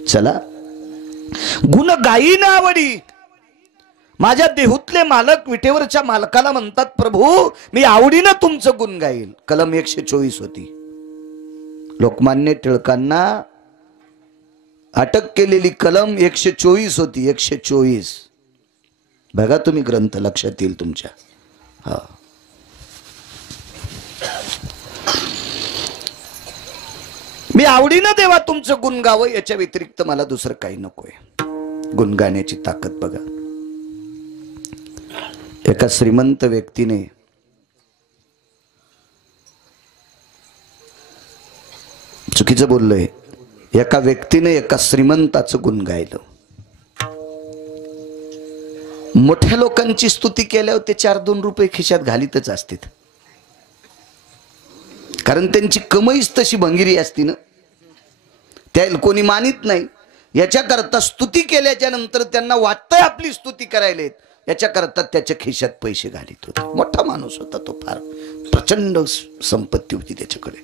चला, गुण गायी ना आवडी. माझ्या देहूतले मालक विटेवरच्या मालकाला म्हणतात, प्रभू मी आवडीनं तुमचं गुण गाईल. कलम 124 होती. लोकमान्य टिळकांना अटक केलेली कलम 124 होती. 124. बघा तुम्ही ग्रंथ, लक्षात येईल तुमच्या. हा, मी आवडीनं देवा तुमचं गुण गावं, याच्या व्यतिरिक्त मला दुसरं काही नकोय. गुण गाण्याची ताकद बघा. एका श्रीमंत व्यक्तीने चुकीचं बोललोय, एका व्यक्तीने एका श्रीमंताचं गुण गायलं. मोठ्या लोकांची स्तुती केल्यावर ते 4-2 रुपये खिशात घालीतच असतात, कारण त्यांची कमाईच तशी भंगिरी असती ना, त्याला कोणी मानित नाही. याच्याकरता स्तुती केल्याच्या नंतर त्यांना वाटतंय आपली स्तुती करायला, याच्याकरता त्याच्या खिशात पैसे घालीत होते. मोठा माणूस होता तो, फार प्रचंड संपत्ती होती त्याच्याकडे.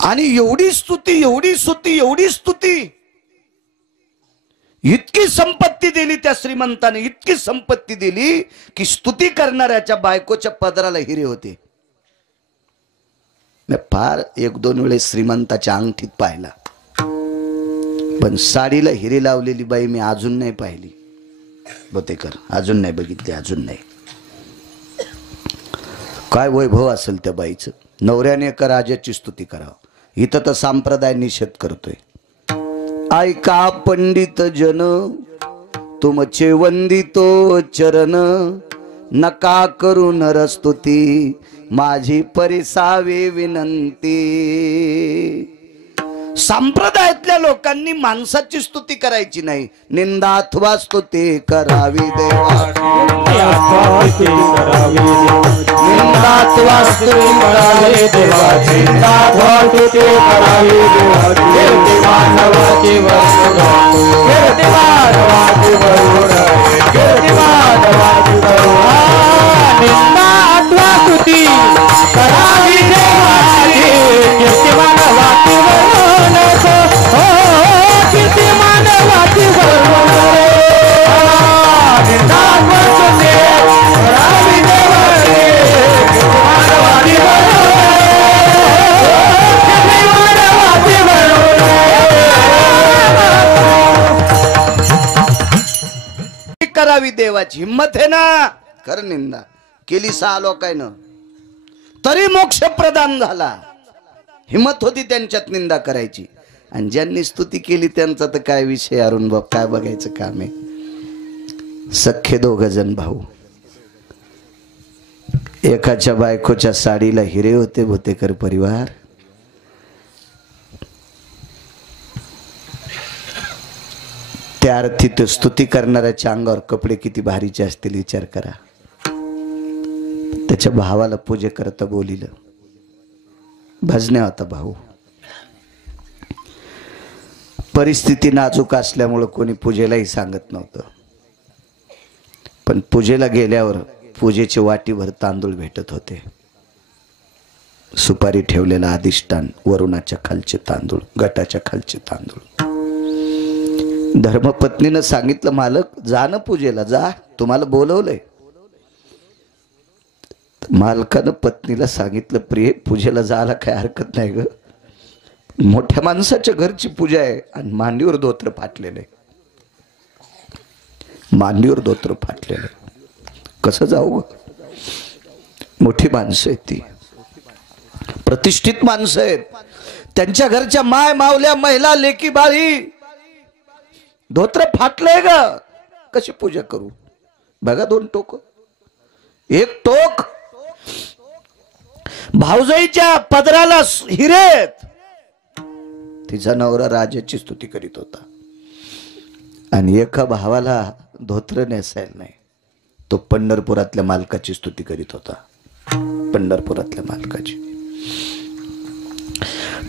आणि एवढी स्तुती, एवढी स्तुती, एवढी स्तुती, इतकी संपत्ती दिली त्या श्रीमंताने, इतकी संपत्ती दिली की स्तुती करणाऱ्याच्या बायकोच्या पदराला हिरे होते. मी फार 1-2 वेळेस श्रीमंताच्या अंगठीत पाहिला, पण साडीला हिरे लावलेली बाई मी अजून नाही पाहिली. बोतेकर अजून नाही बघितली, अजून नाही. काय वैभव असेल त्या बाईचं. नवऱ्याने एका राजाची स्तुती करावं, इथं तर संप्रदाय निषेध करतोय. ऐका पंडित जन तुमचे वंदितो चरण, नका करू नरस्तुती माझी परिसावे विनंती. संप्रदायातल्या लोकांनी माणसाची स्तुती करायची नाही, निंदा अथवा स्तुती करावी देवाची. निंदा अथवा स्तुती करावी देवाची. मानवाची वरुण, मानवाची वरुण, मानवाची वरुण. निंदा अथवा स्तुती करावी देवाची. कीर्ती मानवाची वरुण, कीर्ती मानवाची वरुण. निंदा अथवा स्तुती करावी देवाची. मानवाची वरुण, कीर्ती मानवाची वरुण. करावी देवाची. हिम्मत आहे ना, कर निंदा. केली 6 लोकांना तरी मोक्ष प्रदान झाला. हिम्मत होती त्यांच्यात निंदा करायची. आणि ज्यांनी स्तुती केली त्यांचा तर काय विषय अरुण बाप, काय बघायचं काम आहे. सख्खे 2 जण भाऊ, एकाच्या बायकोच्या साडीला हिरे होते. भोतेकर परिवार. त्या अर्थी तो स्तुती करणाऱ्याच्या अंगावर कपडे किती भारीचे असतील विचार करा. त्याच्या भावाला पूजे करता बोलिलं. भजण्या होता भाऊ. परिस्थिती नाजूक असल्यामुळं कोणी पूजेलाही सांगत नव्हतं, पण पूजेला गेल्यावर पूजेचे वाटीभर तांदूळ भेटत होते. सुपारी ठेवलेला अधिष्ठान, वरुणाच्या खालचे तांदूळ, गटाच्या खालचे तांदूळ. धर्मपत्नीनं सांगितलं, मालक जा ना पूजेला, जा, तुम्हाला बोलवलंय. मालकानं पत्नीला सांगितलं, प्रिय पूजेला जायला काय हरकत नाही ग, मोठ्या माणसाच्या घरची पूजा आहे आणि मांडीवर धोत्र फाटलेलं आहे. मांडीवर धोत्र फाटलेलं आहे, कसं जाऊ ग. मोठी माणसं आहेत ती, प्रतिष्ठित माणसं आहेत. त्यांच्या घरच्या माय मावल्या महिला लेकी बाळी, धोत्र फाटलंय ग, कशी पूजा करू. बघा 2 टोक. एक टोक भाऊजाईच्या पदराला हिरेत, तिचा नवरा राजाची स्तुती करीत होता. आणि एका भावाला धोत्र नेसायला नाही, तो पंढरपुरातल्या मालकाची स्तुती करीत होता. पंढरपुरातल्या मालकाची.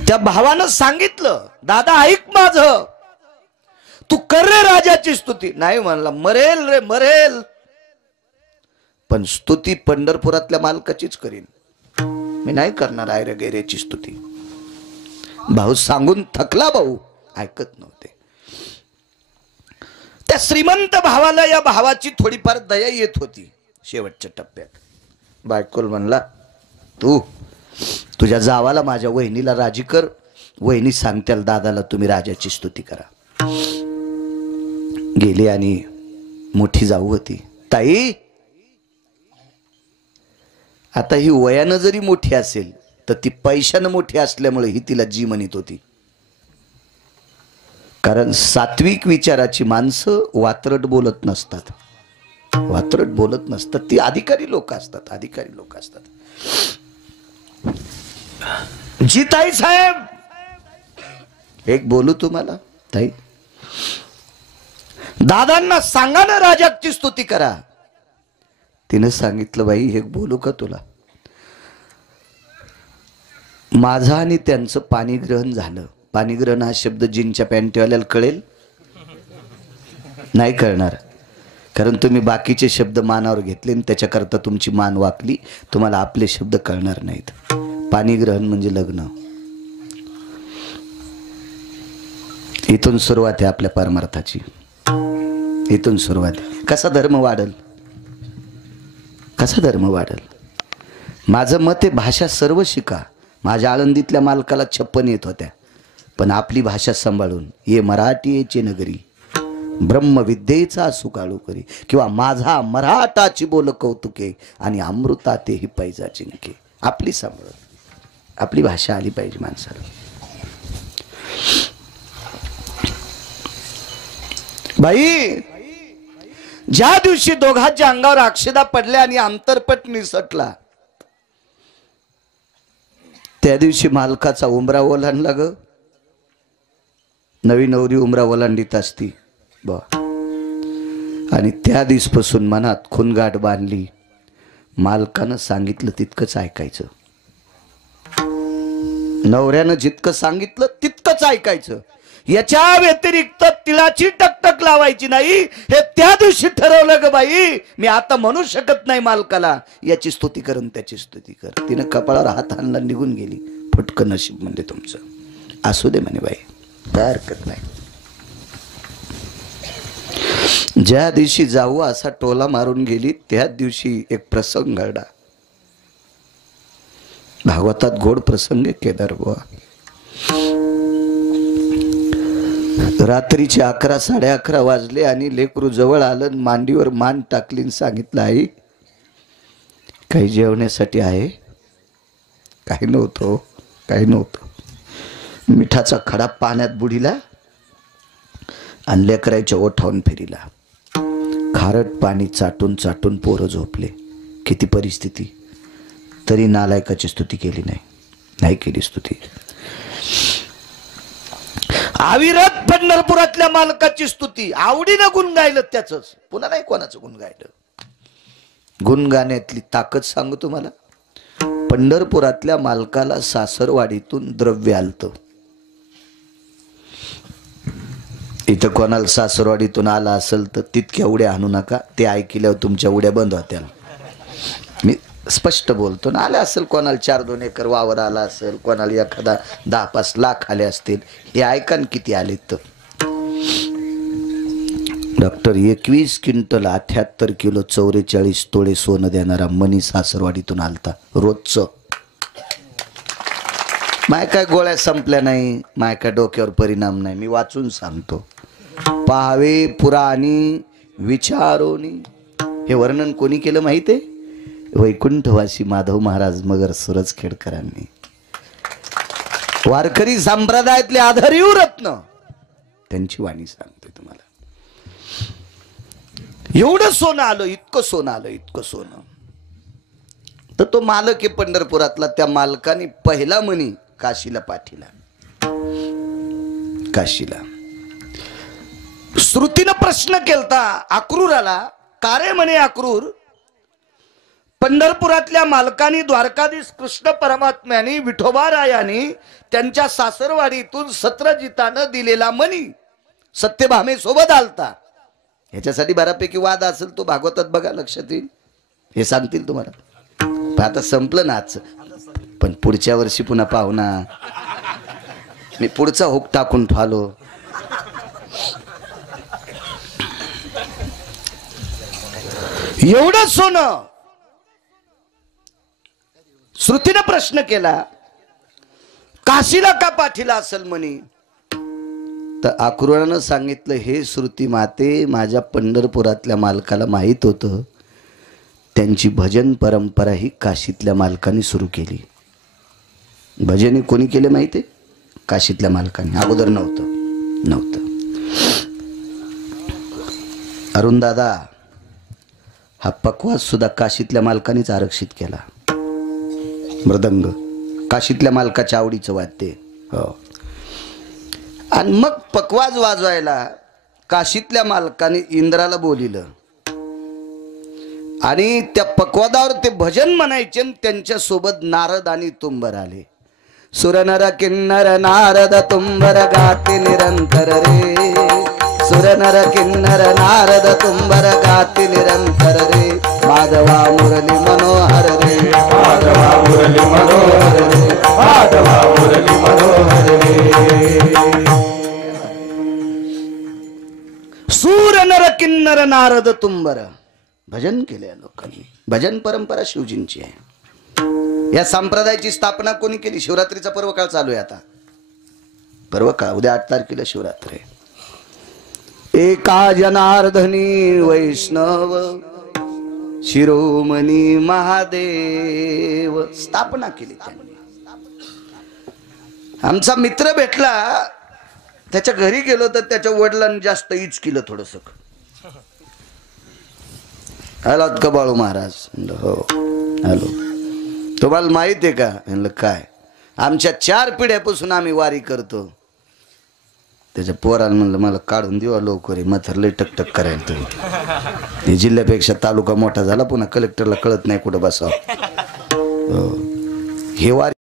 त्या भावानं सांगितलं, दादा ऐक माझं, तू कर रे राजाची स्तुती. नाही म्हणला, मरेल रे मरेल, पण स्तुती पंढरपुरातल्या मालकाचीच करीन. मी नाही करणार आयरे गैरेची स्तुती. भाऊ सांगून थकला, भाऊ ऐकत नव्हते. त्या श्रीमंत भावाला या भावाची थोडीफार दया येत होती. शेवटच्या टप्प्यात बायकोल म्हणला, तू तुझ्या जावाला माझ्या वहिनीला राजी कर. वहिनी सांगत्याल दादाला तुम्ही राजाची स्तुती करा. गेली आणि मोठी जाऊ होती. ताई, आता ही वयानं जरी मोठी असेल तर ती पैशानं मोठी असल्यामुळे ही तिला जी म्हणत होती. कारण सात्विक विचाराची माणसं वात्रट बोलत नसतात. वात्रट बोलत नसतात. ती अधिकारी लोक असतात. अधिकारी लोक असतात. जी ताई साहेब, एक बोलू तुम्हाला ताई, दादांना सांगा ना राजाची स्तुती करा. तिने सांगितलं, बाई एक बोलू का तुला? माझं आणि त्यांचं पाणीग्रहण झालं. पाणीग्रहण हा शब्द जीनच्या पॅन्टवाल्याला कळेल? नाही कळणार, कारण तुम्ही बाकीचे शब्द मानावर घेतले आणि त्याच्याकरता तुमची मान वाकली. तुम्हाला आपले शब्द कळणार नाहीत. पाणीग्रहण म्हणजे लग्न. इथून सुरुवात आहे आपल्या परमार्थाची. इथून सुरुवात. कसा धर्म वाढल? कसा धर्म वाढल? माझं मत आहे, भाषा सर्व शिका. माझ्या आळंदीतल्या मालकाला 56 येत होत्या, पण आपली भाषा सांभाळून ये मराठीचे नगरी ब्रह्मविद्येचा सुकाळू करी, किंवा माझा मराठाची बोल कौतुके आणि अमृता तेही पैजा जिंके. आपली सांभाळून आपली भाषा आली पाहिजे माणसाला. बाई, ज्या दिवशी दोघांच्या अंगावर अक्षदा पडल्या आणि अंतरपट निसटला, त्या दिवशी मालकाचा उमरा ओलांडला ग. नवी नवरी उमरा ओलांडीत असती बा. आणि त्या दिवसपासून मनात खुनगाठ बांधली. मालकानं सांगितलं तितकंच ऐकायचं. नवऱ्यानं जितकं सांगितलं तितकंच ऐकायचं. याच्या व्यतिरिक्त तिळाची टकटक लावायची नाही. हे त्या दिवशी ठरवलं ग बाई. मी आता म्हणू शकत नाही मालकाला याची स्तुती कर त्याची स्तुती कर. तिनं कपाळावर हात आणला, निघून गेली. फटकं नशीब म्हणजे तुमचं. असू दे म्हणे बाई, काय हरकत नाही. ज्या दिवशी जाऊ असा टोला मारून गेली, त्या दिवशी एक प्रसंग घडला. भागवतात गोड प्रसंग आहे केदार बुवा. रात्रीचे 11 11:30 वाजले आणि लेकरू जवळ आलं. मांडीवर मान टाकली, सांगितलं, आई काही जेवण्यासाठी आहे? काही नव्हतं, काही नव्हतं. मिठाचा खडा पाण्यात बुडीला आणि लेकराच्या ओठावून फिरिला. खारट पाणी चाटून चाटून पोरं झोपले. किती परिस्थिती, तरी नालायकाची स्तुती केली नाही. नाही केली स्तुती. अविरत पंढरपुरातल्या मालकाची स्तुती. आवडीनं गुण गायलं त्याच, पुन्हा नाही कोणाचं गुण गायलं. गुण गाण्यातली ताकद सांगू तुम्हाला. पंढरपुरातल्या मालकाला सासरवाडीतून द्रव्य आलतं. इथं कोणाला सासरवाडीतून आला असेल तर तितक्या उड्या आणू नका. ते ऐकल्यावर तुमच्या उड्या बंद होत्या. मी स्पष्ट बोलतो ना. आल्या असेल कोणाला 4-2 एकर वावर आला असेल, कोणाला एखादा 10-5 लाख आले असतील. हे ऐका किती आले तर. डॉक्टर 21 क्विंटल 78 किलो 44 तोळे सोनं देणारा मनी सासरवाडीतून आलता रोजचं. माय काय गोळ्या संपल्या नाही, माय काय डोक्यावर परिणाम नाही. मी वाचून सांगतो. पाहावे पुराणी विचारोनी. हे वर्णन कोणी केलं माहिती आहे? वैकुंठवासी माधव महाराज मगर सुरजखेडकरांनी. वारकरी संप्रदायातले आधारीव रत्न त्यांची वाणी सांगते तुम्हाला. एवढं सोनं आलं, इतकं सोनं आलं, इतकं सोनं. तर तो मालक आहे पंढरपुरातला. त्या मालकाने पहिला मणी काशीला पाठीला. काशीला श्रुतीनं प्रश्न केलता अक्रूराला, का रे म्हणे अक्रूर, पंढरपुरातल्या मालकानी द्वारकाधीश कृष्ण परमात्म्याने विठोबारायाने त्यांच्या सासरवाडीतून सत्रजितानं दिलेला मणी सत्यभामे सोबत आलता. ह्याच्यासाठी बऱ्यापैकी वाद असेल, तो भागवतात बघा, लक्षात येईल. हे सांगतील तुम्हाला. आता संपलं ना आजचं. पण पुढच्या वर्षी पुन्हा पाहू ना. मी पुढचा हुक टाकून ठेवलो. एवढं सोनं. श्रुतीनं प्रश्न केला, काशीला का पाठीला असेल म्हणे. तर अक्रूरानं सांगितलं, हे श्रुती माते, माझ्या पंढरपुरातल्या मालकाला माहीत होतं त्यांची भजन परंपरा ही काशीतल्या मालकाने सुरू केली. भजन कोणी केले माहिती आहे? काशीतल्या मालकाने. अगोदर नव्हतं. अरुण दादा, हा पकवाज सुद्धा काशीतल्या मालकानेच आरक्षित केला. मृदंग काशीतल्या मालकाच्या आवडीचं वाद्य. हो. आणि मग पकवाज वाजवायला काशीतल्या मालकाने इंद्राला बोलिलं आणि त्या पकवादावर ते भजन म्हणायचे. त्यांच्या सोबत नारद आणि तुंबर आले. सुरनर किन्नर नारद तुंबर गाते निरंतर रे. सुरनर किन्नर नारद तुंबर गाते निरंतर रे. माधवा मुरली मनोहर रे. माधवा मुरली मनोहर रे. माधवा मुरली मनोहर रे. सूर नर किन्नर नारद तुंबर भजन केले लोकांनी. भजन परंपरा शिवजींची आहे. या संप्रदायाची स्थापना कोणी केली? शिवरात्रीचा पर्व काळ चालू आहे आता. पर्व काळ उद्या 8 तारखेला शिवरात्री. एका जनार्दनी वैष्णव शिरोमणी महादेव स्थापना केली त्यांनी. आमचा मित्र भेटला, त्याच्या घरी गेलो तर त्याच्या वडिलांनी जास्त इच केलं थोडस. आलात का बाळू महाराज? हो हॅलो. तुम्हाला माहित आहे का? म्हणलं काय? आमच्या 4 पिढ्यापासून आम्ही वारी करतो. त्याच्या पोराला म्हणलं, मला काढून देवा लवकर, मथर लय टकटक करायला. तुम्ही जिल्ह्यापेक्षा तालुका मोठा झाला, पुन्हा कलेक्टरला कळत नाही कुठं बसावं. हे वारी